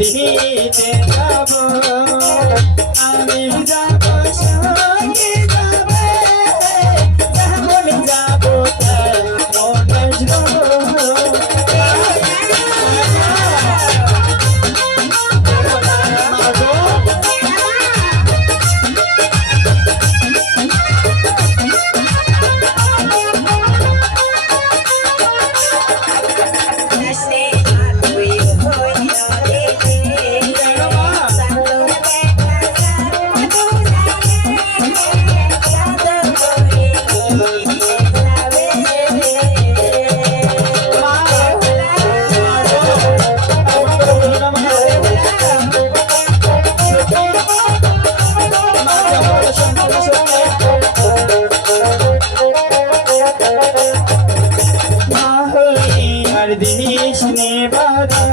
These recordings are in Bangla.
দিতে যাব আমি যাব সঙ্গে যাবে যেমন যাব তাই মনে যাব দিস নে বাধা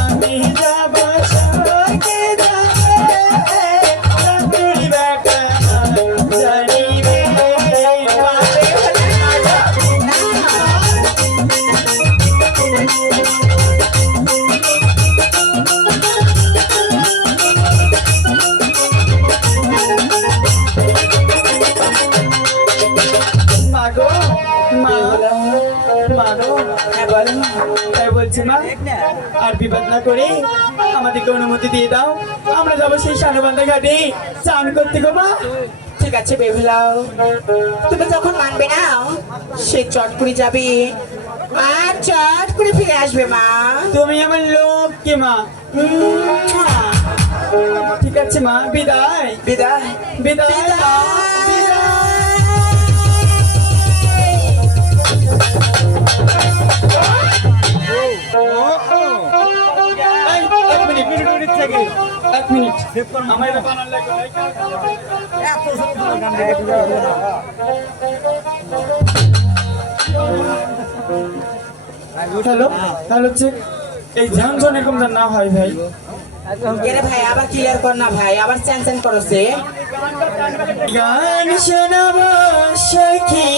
আমি যাব সঙ্গে যাবে তোর বেটা জানিবে মাগো মা মাগো তাই বলছি মা আর বিবাদ না করে আমাদেরকে অনুমতি দিয়ে দাও আমরা যাবো সেই সানুবান্ধা ঘাটে চান করতে গো মা। ঠিক আছে বেহুলাও, তুমি যখন মানবে না সে চটপুরি যাবে আর চট করে ফিরে আসবে মা। তুমি আমার লোককে মা। ঠিক আছে মা, বিদায় বিদায় বিদায় মা, বিদায়। এক মিনিট আমার এটা বানার লাগবে হ্যালো হ্যালো চেক এই ঝানঝন এরকম না হয় ভাই। এরে ভাই আবার ক্লিয়ার কর না ভাই, আবার চ্যান চ্যান করছে। গান শোনাবো সখী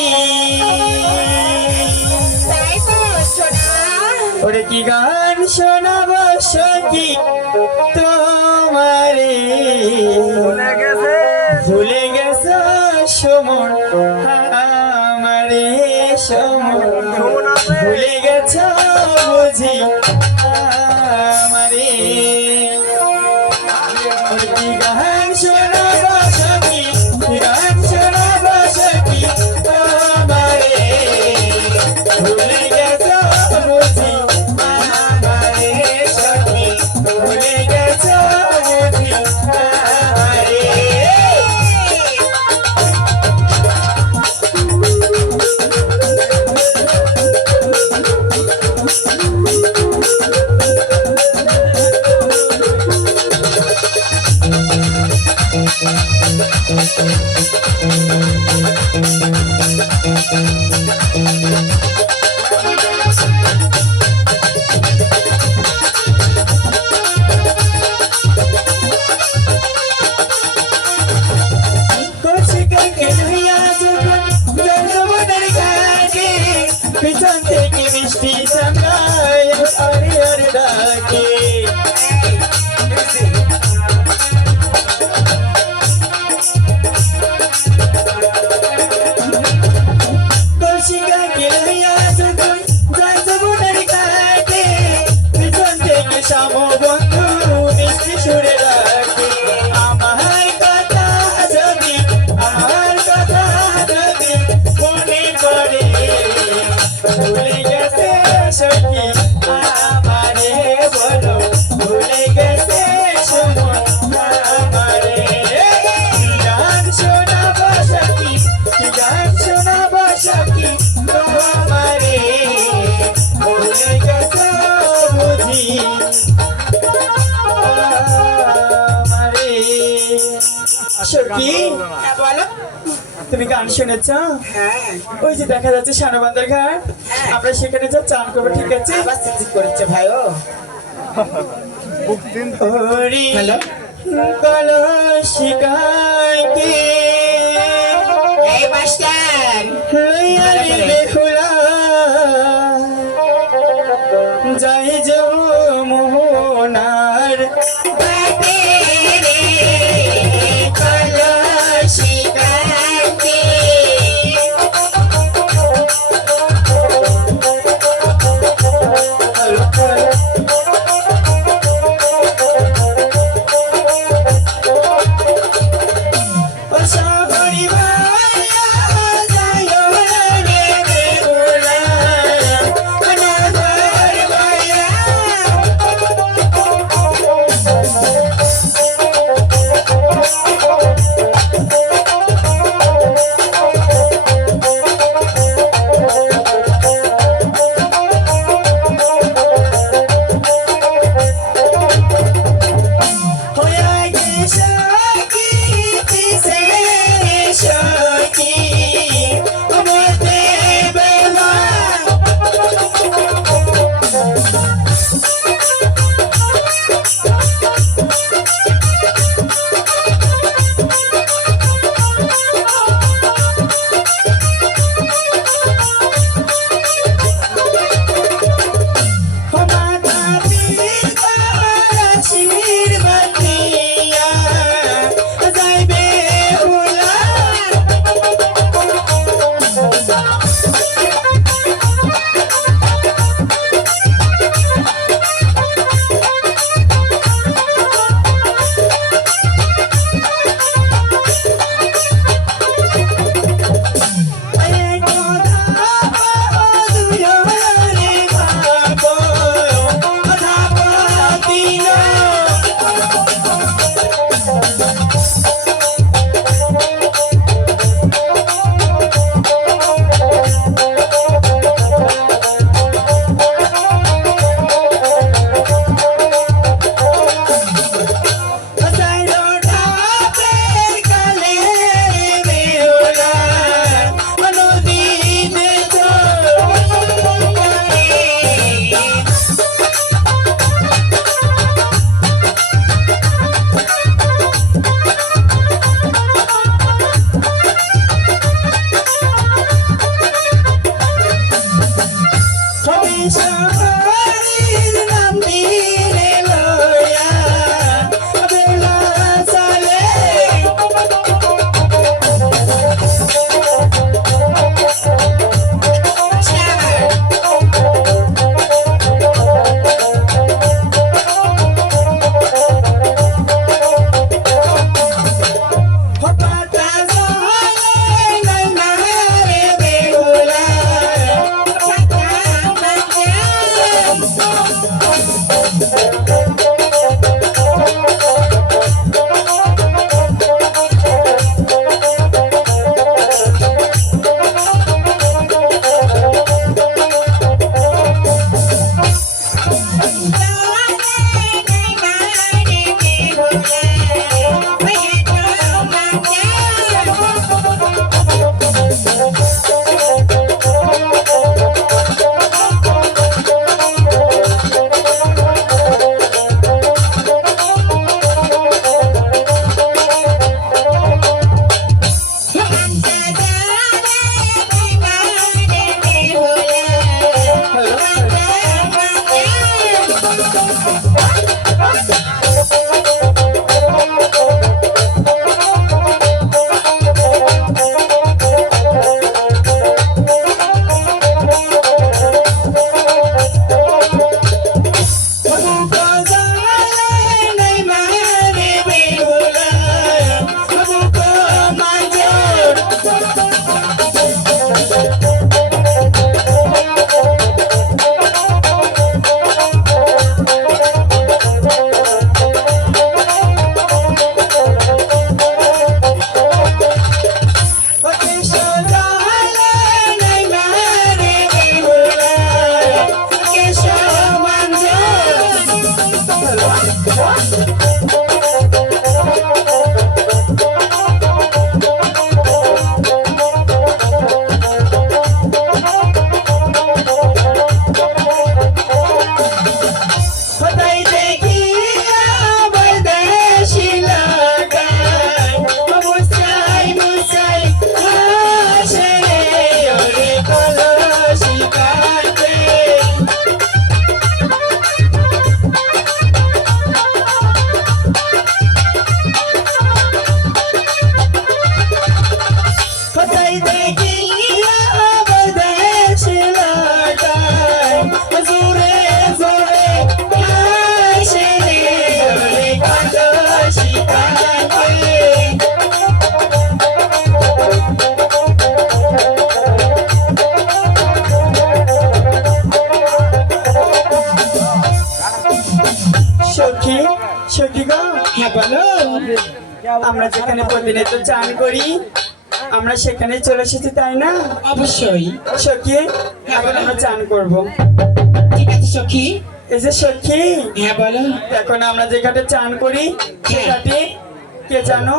তাই তো শোনা ওরে কি গান শোনাবো সখী তোমারে ভুলে গেছে সমন আমারে সমন ভুলে গেছ বুঝি আমারে ওরে কি গান শোনাবো সখী গান শোনাবো সখী তোমারে ভুলে গেছ বুঝি আমারে সখী ভুলে গেছ বুঝি আমারে। পিছন থেকে মিষ্টি চামড়ায় আরে আরে ডাকে কলসি গাকে লইয়া যখন যাই যমুনার ঘাটে পিছন থেকে শ্যাম বন্ধু মিষ্টি সুরে ডাকে আমার কথা যদি মনে পড়ে ভুলে গেছে সখী আমারে বলো ভুলে গেছে সমন আমারে। গান শোনাবো সখী গান শোনাবো সখী তোমারে ভুলে গেছে বুঝি আমারে। সখী বলো। তুমি গান শুনেছ? হ্যাঁ ওই যে দেখা যাচ্ছে সানুবান্ধার ঘাট, আমরা সেখানে যা চান করবো। ঠিক আছে আবার সিনজিত করেছে ভাই। ও ওরে হ্যালো কলসি গাকে এই মাস্টার লইয়া রে বেহুলা যাই যমুনা বাপে রে কলসি কাটে সখী গো, হ্যাঁ বলো। আমরা যেখানে প্রতিনিয়ত চান করি আমরা সেখানে চলে এসেছি তাই না অবশ্যই। সখী? এখন আমরা চান করব। ঠিক আছে সখী। এই যে সখী, হ্যাঁ বলো। এখন আমরা যে ঘাটে চান করি সে ঘাটে কে জানো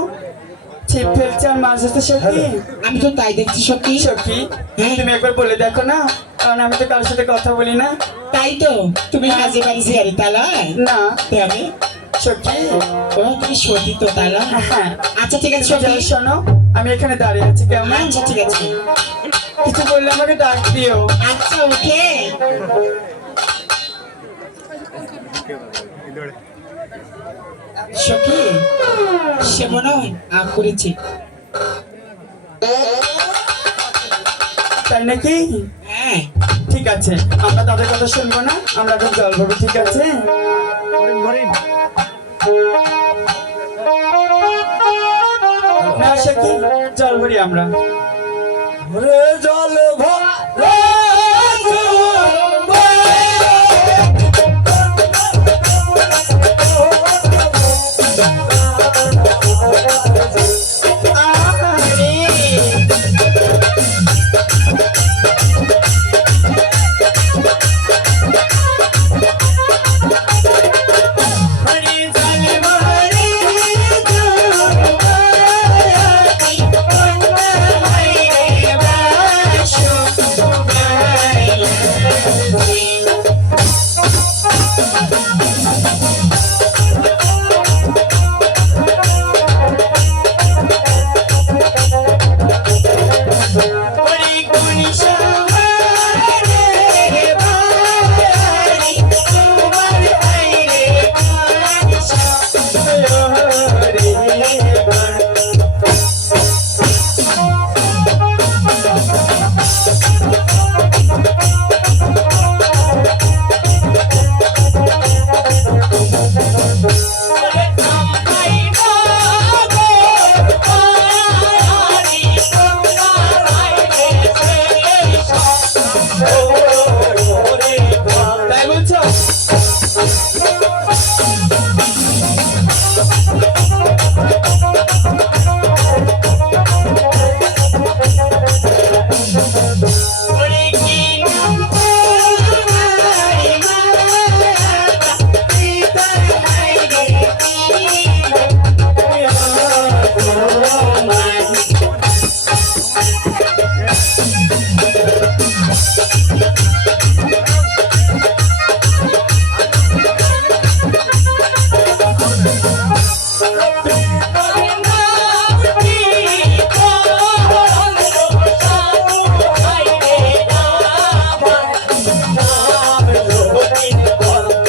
ছিপ ফেলছে আর মাছ ধরছে সখী। আমি তো তাই দেখছি সখী। সখী হ্যাঁ। তুমি একবার বলে দেখো না, কারণ আমি তো কারোর সাথে কথা বলি না। তাই তো তুমি কাজে বাড়ি জিয়ারি তালায় না আমি সখী। ও তুমি সতী তো তালা। হ্যাঁ আচ্ছা ঠিক আছে যাই সখী। শোনো, আমি এখানে দাঁড়িয়ে আছি কেমন? আচ্ছা ঠিক আছে। কিছু বললে আমাকে ডাক দিও। আচ্ছা ওকে। সখী সে মনে হয় আম করেছি। তাই নাকি? হ্যাঁ ঠিক আছে, আমরা তাদের কথা শুনবো না, আমরা এখন জল ভরবো, ঠিক আছে? না সখী, জল ভরি আমরা। জল তাই বলছো?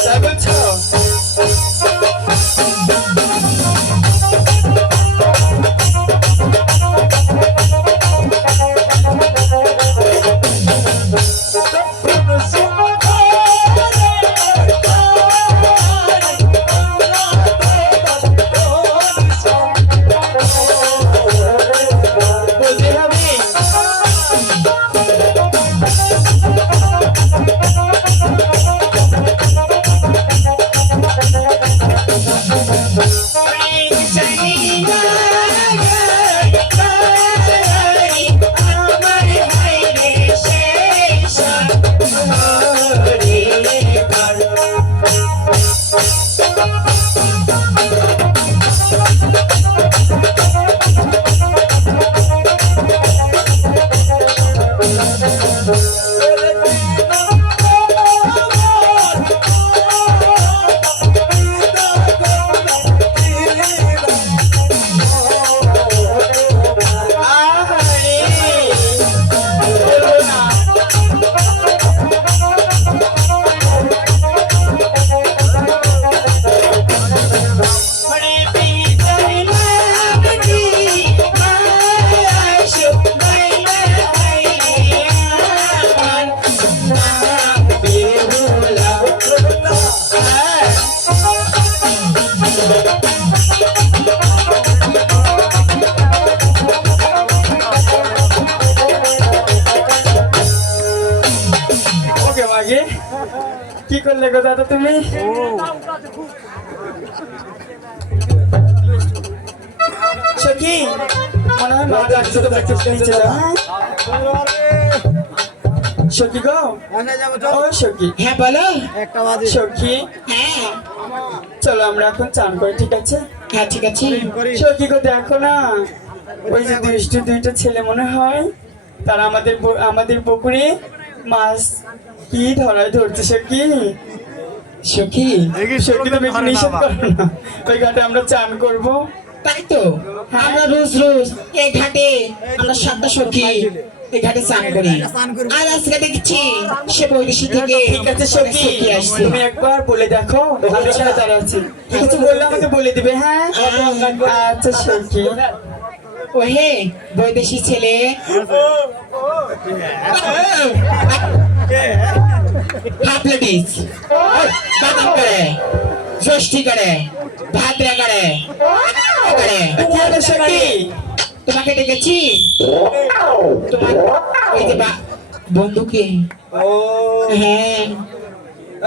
তাই বলছো? বলতে হবে। ওকে বাগে কি করলে গো দাদা তুমি? সখী মনে হয় মা ডাকছে, তোমরা একটু নিচে যাও, হ্যাঁ? সখী গো, ও সখী, হ্যাঁ বলো। সখী হ্যাঁ চলো আমরা এখন চান করি, ঠিক আছে? হ্যাঁ ঠিক আছে। সখী গো দেখো না, ওই যে দুইটা দুইটা ছেলে মনে হয় তারা আমাদের পুকুরে মাছ কি ধরায় ধরছে সখী। সখী সখী তুমি একটু নিষেধ করো না, ওই ঘাটে আমরা চান করবো। তাই তো আমরা রোজ রোজ এই ঘাটে আমরা সাতটা সখী এই ঘাটে চান করি। আর আজকে দেখছি সে বৈদেশি থেকে ঠিক আছে সখী, আসছে। তুমি একবার বলে দেখো আমি এখানে দাঁড়া আছি, কিছু বললে আমাকে বলে দিবে, হ্যাঁ? আচ্ছা সখী। ও হে বৈদেশি ছেলে, হাফ লেডিস বাদাম করে ষষ্ঠী করে ভাদ্রা করে কি হলো সখী? তোমাকে ডেকেছি। তোমার ওই যে বন্ধুকে, ও হ্যাঁ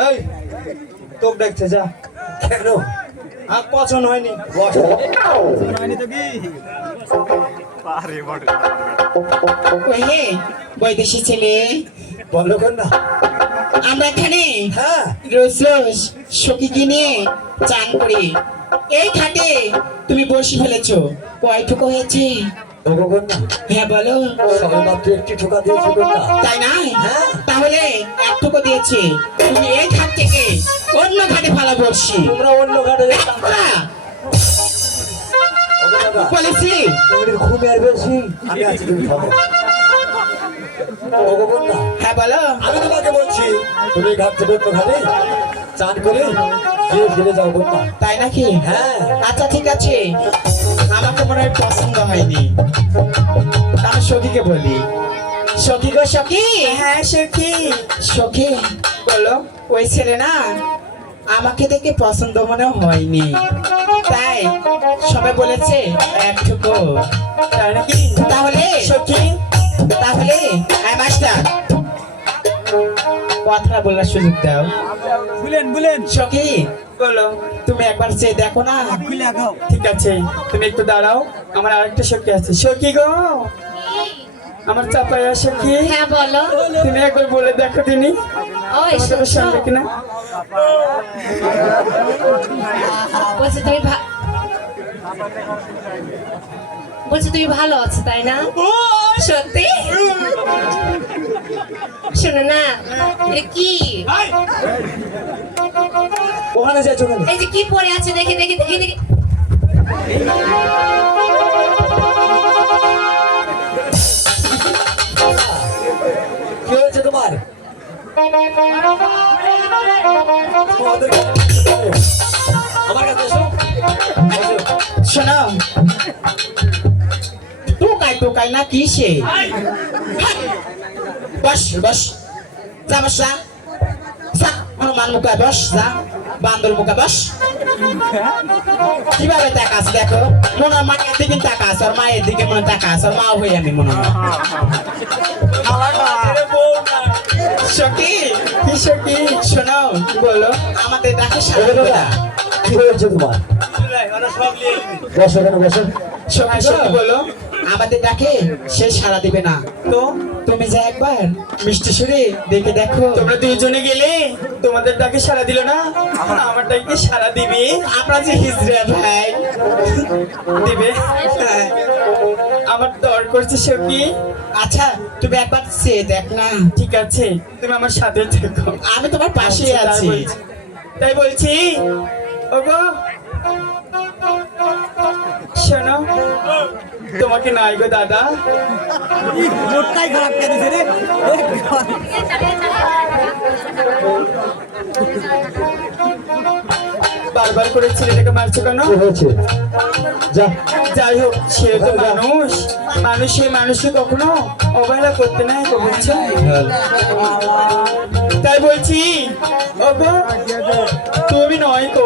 এই তোক দেখছে যা কেন আর পছন্দ হয়নি ওই হে বৈদেশি ছেলে, বলো কেন না আমরা এখানে হ্যাঁ রোজ রোজ সখীকে নিয়ে চান করি। এই ঘাটে তুমি বসে ফেলেছো, কয়টুকু হয়েছে? ওগো কন্যা হ্যাঁ বলো। সবাই মাত্র একটি ঠোকা দিয়েছে কন্যা তাই না? হ্যাঁ। তাহলে একটুকু দিয়েছে, তুমি এই ঘাট থেকে অন্য ঘাটে ভালো বলছি তোমরা অন্য ঘাটে যেতাম ওগো দাদা বলেছি। এগুলির খুব আর বেশি আমি আছি তুমি খাবো ওগো কন্যা হ্যাঁ বলো। আমি তোমাকে বলছি তুমি ঘাট থেকে অন্য ঘাটে চান করে গিয়ে ফিরে যাও কন্যা তাই নাকি? হ্যাঁ আচ্ছা ঠিক আছে, আমাকে মনে হয় পছন্দ হয়নি, আমি সখীকে বলি। সখী গো সখী, হ্যাঁ সখী সখী বলো। ওই ছেলে না আমাকে দেখে পছন্দ মনে হয়নি, তাই সবাই বলেছে একটুকু। তাই নাকি তাহলে সখী? তাহলে মাস্টার কথা বলার সুযোগ দাও। বুলেন সখী বলো। তুমি একবার চেয়ে দেখো না। ঠিক আছে তুমি একটু দাঁড়াও, আমার আরেকটা সখী আছে। সখী গো, আমার চাপাইয়া সখী, হ্যাঁ বলো। তুমি একবার বলে দেখো তিনি ওই তোমার কথা শুনবে কিনা। বলছি তুমি বলছি তুমি ভালো আছো তাই না? সত্যি? শোনো না, এটা কি? ওখানে যাচ্ছ কেন এই যে কি পরে আছে, দেখে দেখে দেখে দেখে। কি হয়েছে তোমার আমার কাছে এসো শোনো, টোকাই টোকাই না কি সে? বস বস, যা বস যা, হনুমান মুখায় বস, যা বান্দর মুখে বস। কিভাবে তাকাস দেখো, মনে হয় মায়ের দিকে তাকাস, আর মায়ের দিকে মনে তাকাস, আর মা হয়ে আমি মনে হয়। সখী কি সখী? শোনো, বলো। আমাদের ডাকে ওগো সারা দাদা কি হয়েছে তোমার বসো কেন বসো হ্যাঁ সখী বলো। আমাদের ডাকে সে সারা দিবে না, তো তুমি যা একবার মিষ্টি সুরে দেখে দেখো। তোমরা দুইজনে গেলে তোমাদের ডাকে সারা দিল না, আমার ডাকে সারা দিবে। আমরা যে হিজড়া ভাই দিবে। হ্যাঁ। আমার দর করছে সখী। আচ্ছা তুমি একবার চেয়ে দেখ না। ঠিক আছে তুমি আমার সাথে থেকো, আমি তোমার পাশে আচ্ছা, আছি। তাই বলছি। ওগো শোনো, তোমাকে নাই গো দাদা। বারবার করে ছেলেটাকে মারছো কেন? কি হয়েছে যা যাই হোক, সে তো মানুষ, মানুষ সেই মানুষকে কখনো অবহেলা করতে নাই গো, বুঝছো? তাই বলছি ওগো, তুমি নয় তো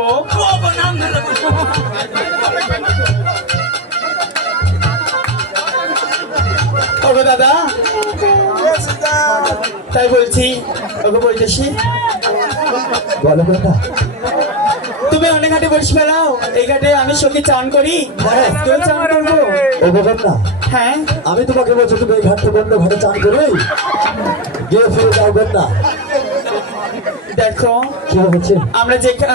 ওগো দাদা, তাই বলছি ওগো বলতেছি, বলো না তুমি অনেক ঘাটে বসে ফেলাও, এই ঘাটে আমি সখী চান করি, হ্যাঁ। কেউ চান করবো। ও কন্যা, হ্যাঁ আমি তোমাকে বলছি তুমি এই ঘাট থেকে অন্য ঘাটে চান করে গিয়ে ফিরে যাও কন্যা। দেখো কি হচ্ছে?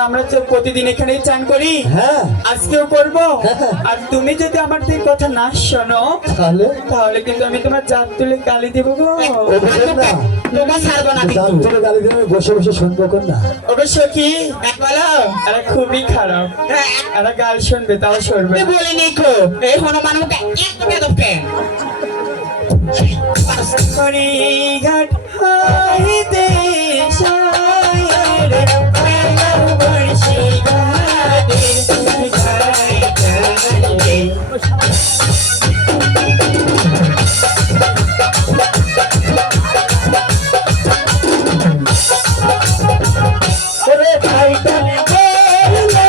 আমরা যে প্রতিদিন এখানে চান করি, হ্যাঁ আজকেও করবো। হ্যাঁ। আর তুমি যদি আমার থেকে কথা না শোনো, তাহলে তাহলে কিন্তু আমি তোমার জাত তুলে গালি দেবো গো। ও কন্যা, তোমার ছাড়বো না জান কিন্তু। তুলে গালি দিয়ে আমি বসে বসে শুনবো কন্যা। ওকে সখী, বলো এরা খুবই খারাপ, এরা গাল শুনবে তাও সরবে আমি না। বলিনি কো এই হনুমান মুখে একটু বেদবকে হরি ঘাট হইতে সায়ের মেলা বর্ষি ঘাটে ঘাটে। ওরে ভাইটা বললো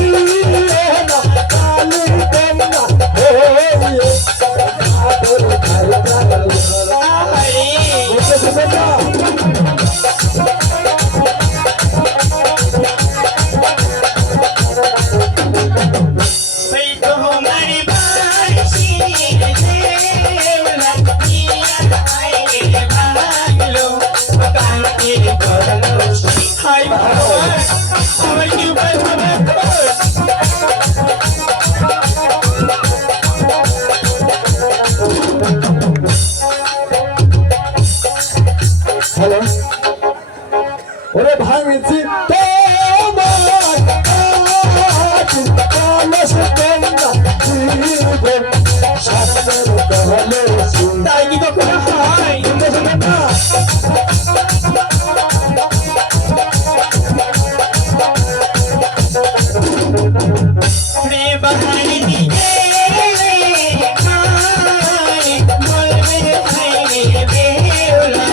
ইয়ে না কালি কন্যা ওরে আদর ভাইটা বললো আহারে, বসে বসে না ওই তোমার বাঁশি দেওলা দিয়া আইলে ভাগলো, কান্তির কলসি। হায় ভগবান, আমার কি উপায় হবে এখন? হ্যালো ওরে ভাঙছি তোমার কলস কন্যা জীবন শাস্ত্রের কলস তাই কি কখনো হয়? বসে না রে বাহারি দিকে মায় বলবে হায় রে বেওলা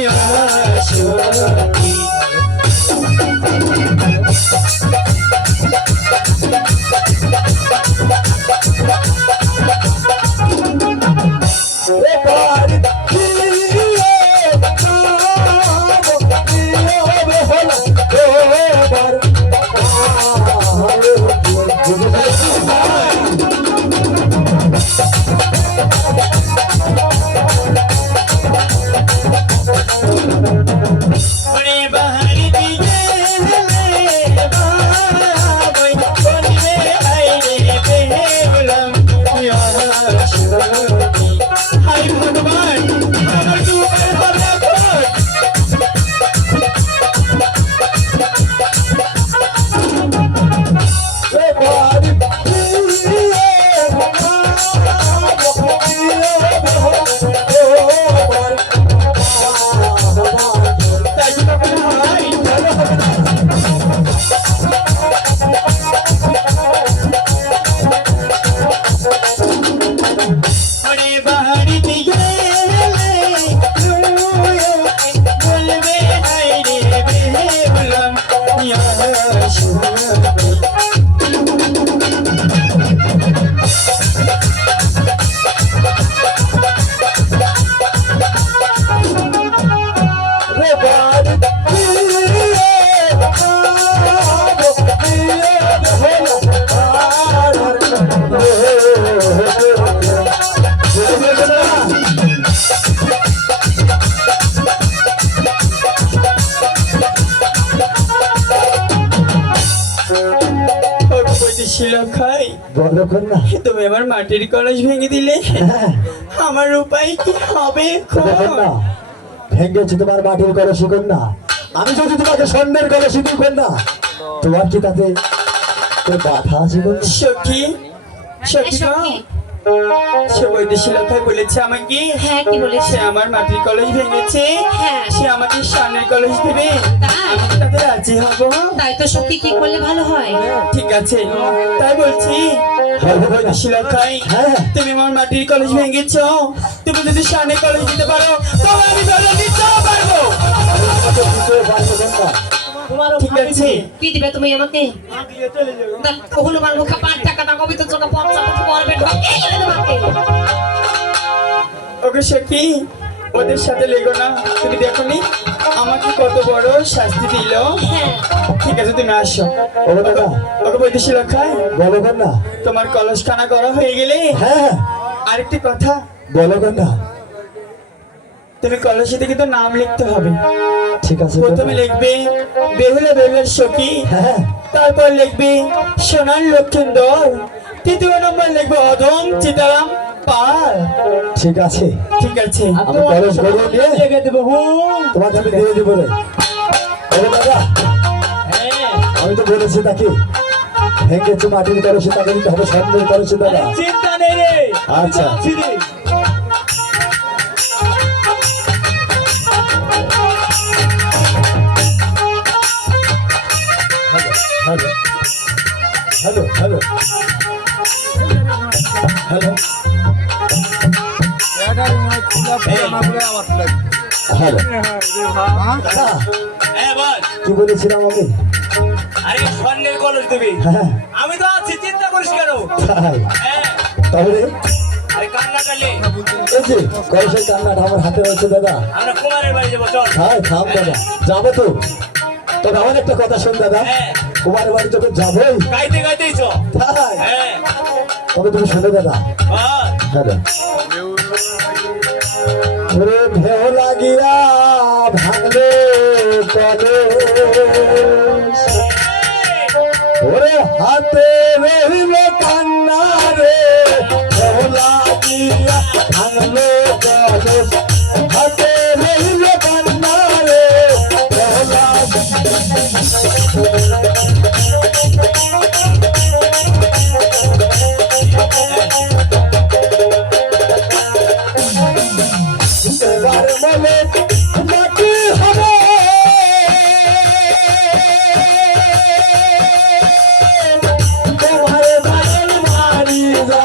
ইয়াসুকি। এবার দিয়ে হবে হলো এবার রে বাহারি দিকে বাবই বলবে হায় রে বেওলা ইয়াসুকি। হায় ভগবান, আমার কি উপায় হবে এখন? এবার দিয়ে তাই কি কখনো হয়? ওরে বাড়িতে গেলে বলবে হায় রে বেহুলা ইয়াসুকি। এবার ছিল খাই, কন্যা তুমি আমার মাটির কলস ভেঙে দিলে, আমার উপায় কি হবে এখন? কন্যা ভেঙেছি তোমার মাটির কলসি কন্যা, আমি যদি তোমাকে স্বর্ণের কলসি দিই কন্যা তোমার কি তাতে তোর বাধা আছে কন্যা? সখী, সখী গো, সে বৈদেশিক লোক বলেছে আমাকে, হ্যাঁ কি বলেছে? সে আমার মাটির কলস ভেঙেছে, হ্যাঁ। সে আমাকে স্বর্ণের কলস দেবে, তাই? আমি কি তাতে রাজি হব? তাই তো সত্যি কি করলে ভালো হয়? ঠিক আছে, তাই বলছি। বৈদেশিক লোক হ্যাঁ। তুমি আমার মাটির কলস ভেঙেছ, তুমি যদি স্বর্ণের কলস দিতে পারো তবে আমি ধরে দিতেও পারবো। তোমাকে দিতে পারবো কন্যা। ঠিক আছে, কি দিবে তুমি আমাকে? দেখ, হনুমান মুখে 5 টাকা না কবি তো চোখে 50 টাকা পড়বে ঢোকে গেলে তোমাকে। ওকে সখী, ওদের সাথে লেগো না। তুমি দেখো নি আমাকে কত বড় শাস্তি দিল। হ্যাঁ ঠিক আছে তুমি আসো। ওগো দাদা ওকে বৈদেশি লক্ষায় বলো কন্যা। তোমার কলস খানা করা হয়ে গেলে হ্যাঁ আরেকটি কথা, বলো কন্যা। তুমি কলসিতে কিন্তু নাম লিখতে হবে। ঠিক আছে প্রথমে কন্যা। লিখবে বেহুলা বেহুলার সখী, হ্যাঁ তারপর লিখবে সোনার লক্ষেন্দর, তৃতীয় নম্বর লিখবে অধম চিতারাম পাল। ঠিক আছে। ঠিক আছে আমি কলস গড়িয়ে নিয়ে লিখে দেবো। তোমাকে আমি দিয়ে দিব রে। ওগো দাদা আমি তো বলেছি তাকে ভেঙেছে মাটির কলসি তাকে দিতে হবে স্বর্ণের কলসি দাদা। চিন্তা নেই রে। আচ্ছা hello hello hello hello hello দাদা কি বলেছিলাম আমি? আরে স্বর্ণের কলস দিবি, হ্যাঁ আমি তো আছি, চিন্তা করিস কেন? তাই হ্যাঁ, তাহলে আরে কান্না কালে এই যে কলসের কান্নাটা আমার হাতে রয়েছে দাদা। আমরা কুমারের বাড়ি যাবো, চল। হ্যাঁ থাম দাদা যাবো তো। তবে আমার একটা কথা শোন দাদা, হ্যাঁ। কুমার বাড়ি যখন যাবোই গাইতে গাইতেই চ। তাই হ্যাঁ, তবে তুমি শোনো দাদা। বল। হ্যালো ওরে ভেও লাগিয়া ভাঙলে কলস, ওরে হাতে রহিল কান্না রে, ভেও লাগিয়া ভাঙলে কলস, হাতে রহিল কান্না রে, ভেও এবার বলে মাটি হবে তোমার বাড়ির মারি যা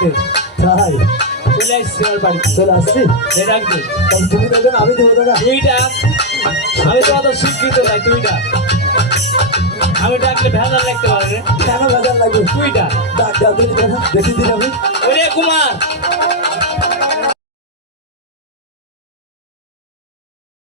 বাড়িতে তাই চলে আসছি ওর বাড়িতে চলে আসছি যে ডাক দে তবে তুমি দেবে না আমি দেবো দাদা তুই ডাক আমি তো অত শিক্ষিত নাই তুই ডাক আমি ডাকলে ভেজাল লাগতে পারে রে কেন বাজার লাগবে তুই ডাক ডাক ডাক দেখি দিন আমি ওরে কুমার